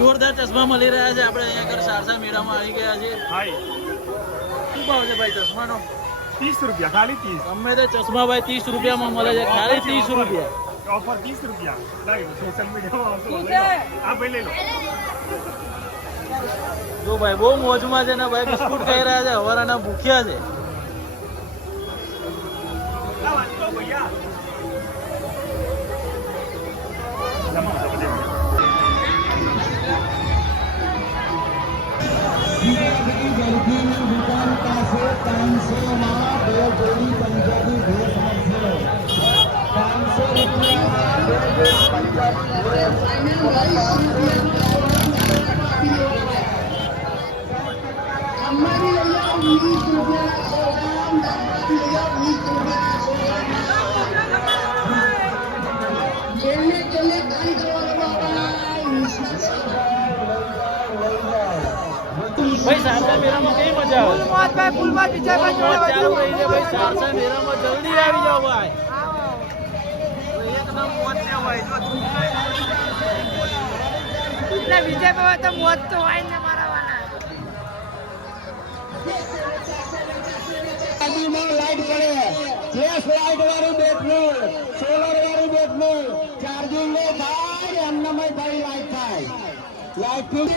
જોરદાર ચશ્મા મળી રહ્યા છે. આપણે અહીંયા આગળ સારસા મેળામાં આવી ગયા છે. શું ભાવ છે ભાઈ ચશ્માનો? 30 રૂપિયા, ખાલી 30. ગમે તે ચશ્મા ભાઈ 30 રૂપિયામાં મળે છે, ખાલી 30 રૂપિયા. ઓફર 30 રૂપિયા. સોશિયલ મીડિયામાં આ ભાઈ લઈ લો. જો ભાઈ બહુ મોજમાં છે ને ભાઈ, બિસ્કુટ ખાઈ રહ્યા છે, હવારાના ભૂખ્યા છે. દુકાન પાસે 300માં 2 જોડી પંજાબી ડ્રેસ મળશે. 500 રૂપિયામાં 2 જોડી પંજાબી ડ્રેસ. અમારી અહીંયા 20 ભાઈ સારસા મેળામાં કઈ મજા આવે? ચાલુ રહી છે ભાઈ. સારસા મેળામાં જલ્દી આવી જાઓ ભાઈ. એકદમ મોજ છે ભાઈ. વિજય બાબા તો મોજ તો હોય ને મારા લાઈટ પડે, ફ્લેશ લાઈટ વાળું બેટનું, સોલર વાળું બેટનું, ચાર્જિંગ નો ભાઈ એમનામાં ભાઈ લાઈટ થાય. લાઈટ પછી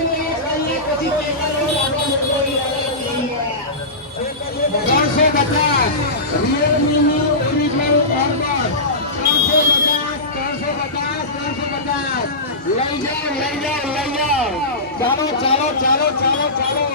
350 રિયલમીની ઓરિજિનલ ઓર્ડર 350 લઈ જાઓ. ચાલો ચાલો ચાલો ચાલો ચાલો.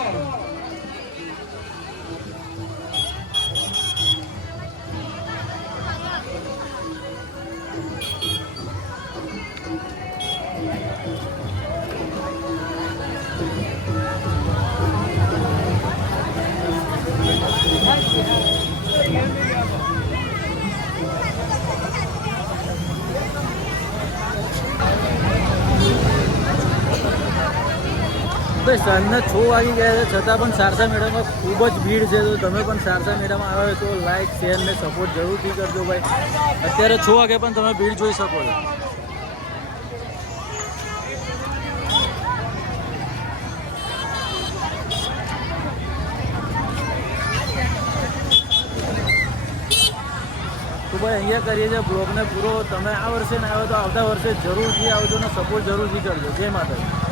ભાઈ સાંજના 6 વાગી ગયા છે, છતાં પણ સારસા મેળામાં ખૂબ જ ભીડ છે. તો તમે પણ સારસા મેળામાં આવ્યો તો લાઈક શેર ને સપોર્ટ જરૂરથી કરજો ભાઈ. અત્યારે 6 વાગે પણ તમે ભીડ જોઈ શકો છો. તો ભાઈ અહીંયા કરીએ છીએ બ્લોગને પૂરો. તમે આ વર્ષે ના આવ્યો તો આવતા વર્ષે જરૂરથી આવજો ને સપોર્ટ જરૂરથી કરજો. જય માતાજી.